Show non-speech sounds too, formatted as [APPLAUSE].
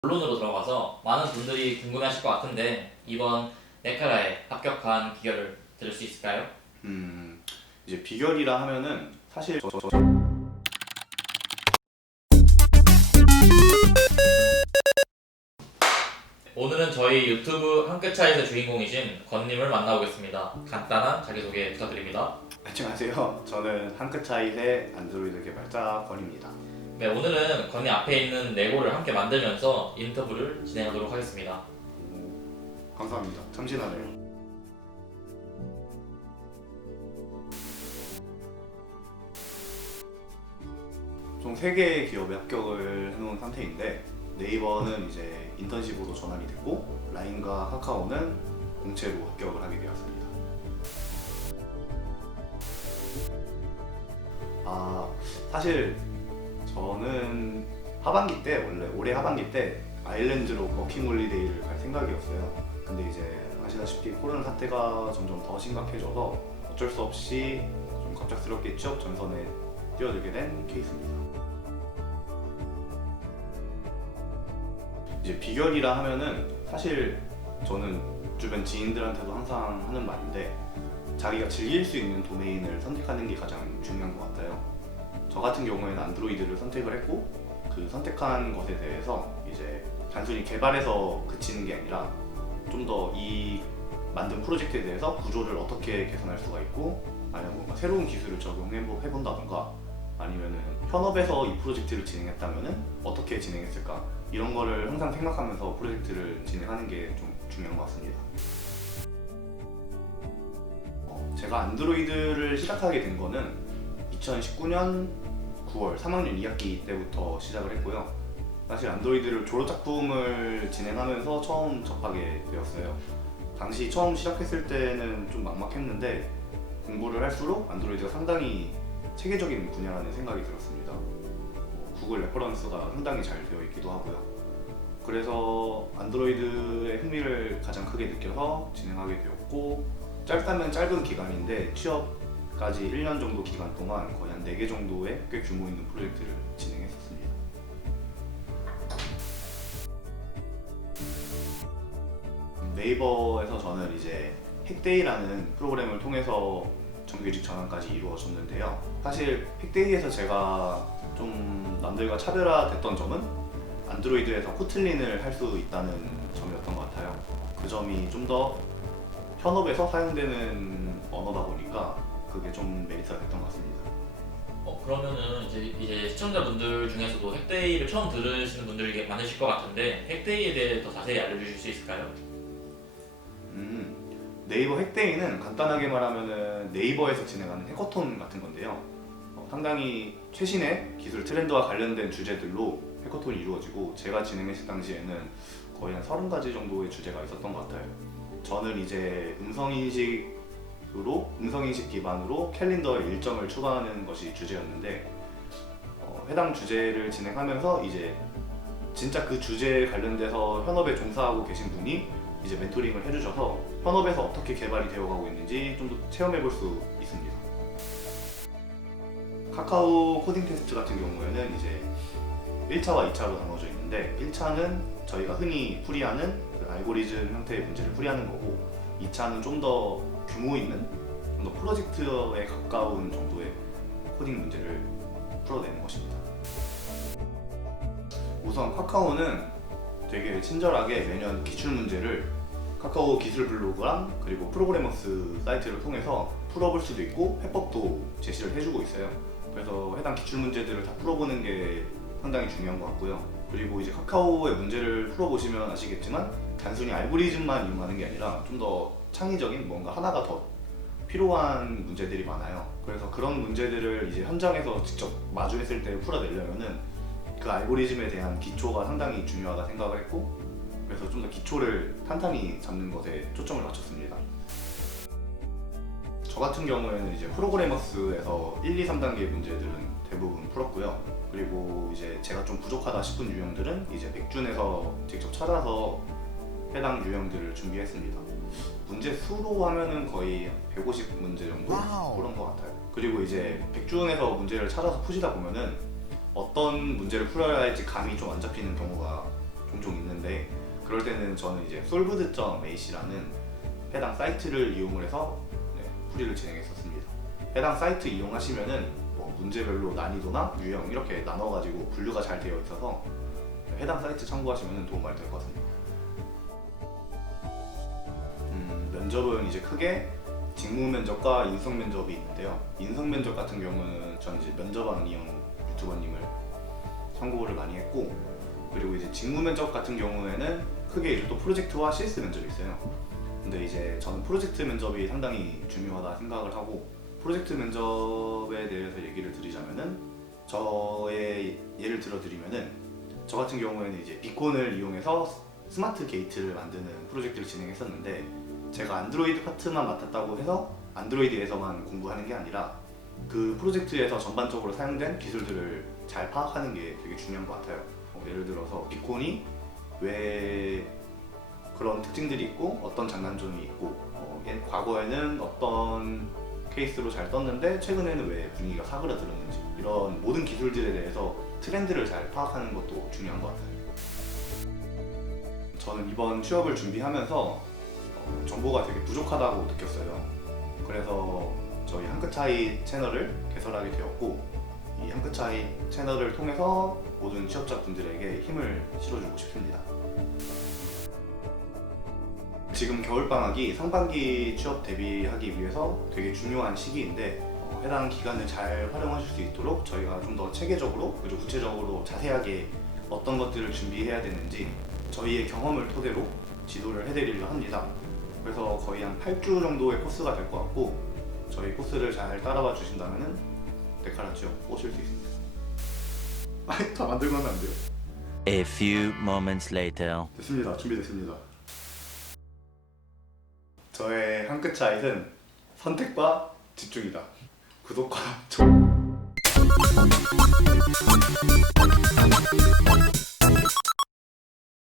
본론으로 들어가서 많은 분들이 궁금해하실 것 같은데 이번 네카라에 합격한 비결을 들을 수 있을까요? 음, 이제 비결이라 하면은 사실 저, 저, 저 오늘은 저희 유튜브 한끗 차에서 주인공이신 권님을 만나보겠습니다. 간단한 자기소개 부탁드립니다. 안녕하세요. 저는 한끗 차이의 안드로이드 개발자 권입니다. 네, 오늘은 권님 앞에 있는 레고를 함께 만들면서 인터뷰를 진행하도록 하겠습니다. 오, 감사합니다. 참신하네요. 총 3개의 기업에 합격을 해놓은 상태인데 네이버는 이제 인턴십으로 전환이 됐고 라인과 카카오는 공채로 합격을 하게 되었습니다. 아 사실 저는 하반기 때 원래 올해 하반기 때 아일랜드로 워킹 홀리데이를 갈 생각이었어요. 근데 이제 아시다시피 코로나 사태가 점점 더 심각해져서 어쩔 수 없이 좀 갑작스럽게 취업 전선에 뛰어들게 된 케이스입니다. 이제 비결이라 하면은 사실 저는 주변 지인들한테도 항상 하는 말인데 자기가 즐길 수 있는 도메인을 선택하는 게 가장 중요한 것 같아요. 저 같은 경우에는 안드로이드를 선택을 했고 그 선택한 것에 대해서 이제 단순히 개발해서 그치는 게 아니라 좀 더 이 만든 프로젝트에 대해서 구조를 어떻게 개선할 수가 있고 아니면 뭔가 새로운 기술을 적용해 보- 해본다던가 아니면은 현업에서 이 프로젝트를 진행했다면은 어떻게 진행했을까 이런 거를 항상 생각하면서 프로젝트를 진행하는 게 좀 중요한 것 같습니다. 어, 제가 안드로이드를 시작하게 된 거는 2019년 9월 3학년 2학기 때부터 시작을 했고요. 사실 안드로이드를 졸업 작품을 진행하면서 처음 접하게 되었어요. 당시 처음 시작했을 때는 좀 막막했는데 공부를 할수록 안드로이드가 상당히 체계적인 분야라는 생각이 들었습니다. 어, 구글 레퍼런스가 상당히 잘 되어 있기도 하고요. 그래서 안드로이드의 흥미를 가장 크게 느껴서 진행하게 되었고 짧다면 짧은 기간인데 취업 까지 1년 정도 기간 동안 거의 한 4개 정도의 꽤 규모 있는 프로젝트를 진행했었습니다. 네이버에서 저는 이제 핵데이라는 프로그램을 통해서 정규직 전환까지 이루어졌는데요. 사실 핵데이에서 제가 좀 남들과 차별화됐던 점은 안드로이드에서 코틀린을 할 수 있다는 점이었던 것 같아요. 그 점이 좀 더 현업에서 사용되는 언어다 보니까 그게 좀 메리트가 됐던 것 같습니다. 어, 그러면은 이제, 이제 시청자분들 중에서도 핵데이를 처음 들으시는 분들이 많으실 것 같은데 핵데이에 대해 더 자세히 알려주실 수 있을까요? 음, 네이버 핵데이는 간단하게 말하면 네이버에서 진행하는 해커톤 같은 건데요. 어, 상당히 최신의 기술 트렌드와 관련된 주제들로 해커톤이 이루어지고 제가 진행했을 당시에는 거의 한 30가지 정도의 주제가 있었던 것 같아요. 저는 이제 음성인식 으로 음성인식 기반으로 캘린더에 일정을 추가하는 것이 주제였는데 어, 해당 주제를 진행하면서 이제 진짜 그 주제에 관련돼서 현업에 종사하고 계신 분이 이제 멘토링을 해주셔서 현업에서 어떻게 개발이 되어가고 있는지 좀 더 체험해 볼 수 있습니다. 카카오 코딩 테스트 같은 경우에는 이제 1차와 2차로 나눠져 있는데 1차는 저희가 흔히 풀이하는 그 알고리즘 형태의 문제를 풀이하는 거고 2차는 좀더 규모 있는 좀 더 프로젝트에 가까운 정도의 코딩 문제를 풀어내는 것입니다. 우선 카카오는 되게 친절하게 매년 기출 문제를 카카오 기술 블로그랑 그리고 프로그래머스 사이트를 통해서 풀어볼 수도 있고 해법도 제시를 해주고 있어요. 그래서 해당 기출 문제들을 다 풀어보는 게 상당히 중요한 것 같고요. 그리고 이제 카카오의 문제를 풀어보시면 아시겠지만 단순히 알고리즘만 이용하는 게 아니라 좀 더 창의적인 뭔가 하나가 더 필요한 문제들이 많아요. 그래서 그런 문제들을 이제 현장에서 직접 마주했을 때 풀어내려면은 그 알고리즘에 대한 기초가 상당히 중요하다 생각을 했고 그래서 좀 더 기초를 탄탄히 잡는 것에 초점을 맞췄습니다. 저 같은 경우에는 이제 프로그래머스에서 1, 2, 3단계 문제들은 대부분 풀었고요. 그리고 이제 제가 좀 부족하다 싶은 유형들은 이제 백준에서 직접 찾아서 해당 유형들을 준비했습니다. 문제 수로 하면은 거의 150문제 정도. 그런 것 같아요. 그리고 이제 백준에서 문제를 찾아서 푸시다 보면은 어떤 문제를 풀어야 할지 감이 좀 안 잡히는 경우가 종종 경우에는 저는 이제 solved.ac라는 해당 사이트를 이용을 해서 네, 풀이를 진행했었습니다. 해당 사이트 이용하시면은 뭐 문제별로 난이도나 유형 이렇게 나눠가지고 분류가 잘 되어 있어서 해당 사이트 참고하시면 도움 많이 될 것 같습니다. 면접은 이제 크게 직무 면접과 인성 면접이 있는데요. 인성 면접 같은 경우는 저는 이제 면접왕 이용 유튜버님을 참고를 많이 했고 그리고 이제 직무 면접 같은 경우에는 크게 이제 또 프로젝트와 CS 면접이 있어요. 근데 이제 저는 프로젝트 면접이 상당히 중요하다 생각을 하고 프로젝트 면접에 대해서 얘기를 드리자면은 저의 예를 들어 드리면은 저 같은 경우에는 이제 비콘을 이용해서 스마트 게이트를 만드는 프로젝트를 진행했었는데 제가 안드로이드 파트만 맡았다고 해서 안드로이드에서만 공부하는 게 아니라 그 프로젝트에서 전반적으로 사용된 기술들을 잘 파악하는 게 되게 중요한 것 같아요. 어, 예를 들어서 비콘이 왜 그런 특징들이 있고 어떤 장단점이 있고 어, 옛- 과거에는 어떤 케이스로 잘 떴는데 최근에는 왜 분위기가 사그라들었는지 이런 모든 기술들에 대해서 트렌드를 잘 파악하는 것도 중요한 것 같아요. 저는 이번 취업을 준비하면서 어, 정보가 되게 부족하다고 느꼈어요. 그래서 저희 한끗 차이 채널을 개설하게 되었고 이 한끗 차이 채널을 통해서 모든 취업자분들에게 힘을 실어주고 싶습니다. 지금 겨울방학이 상반기 취업 대비하기 위해서 되게 중요한 시기인데 어, 해당 기간을 잘 활용하실 수 있도록 저희가 좀 더 체계적으로 그리고 구체적으로 자세하게 어떤 것들을 준비해야 되는지 저희의 경험을 토대로 지도를 해드리려 합니다. 그래서 거의 한 8주 정도의 코스가 될 것 같고 저희 코스를 잘 따라와 주신다면 데카라치오 오실 수 있습니다. [LAUGHS] 아니 다 만들고 하면 안 돼요. A few moments later. 됐습니다. 준비됐습니다. 저의 한 끗 차이는 선택과 집중이다. 구독과 좋